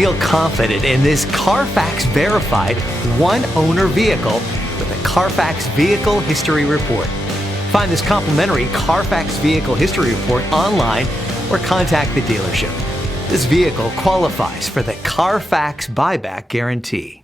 Feel confident in this Carfax verified one-owner vehicle with a Carfax Vehicle History Report. Find this complimentary Carfax Vehicle History Report online or contact the dealership. This vehicle qualifies for the Carfax Buyback Guarantee.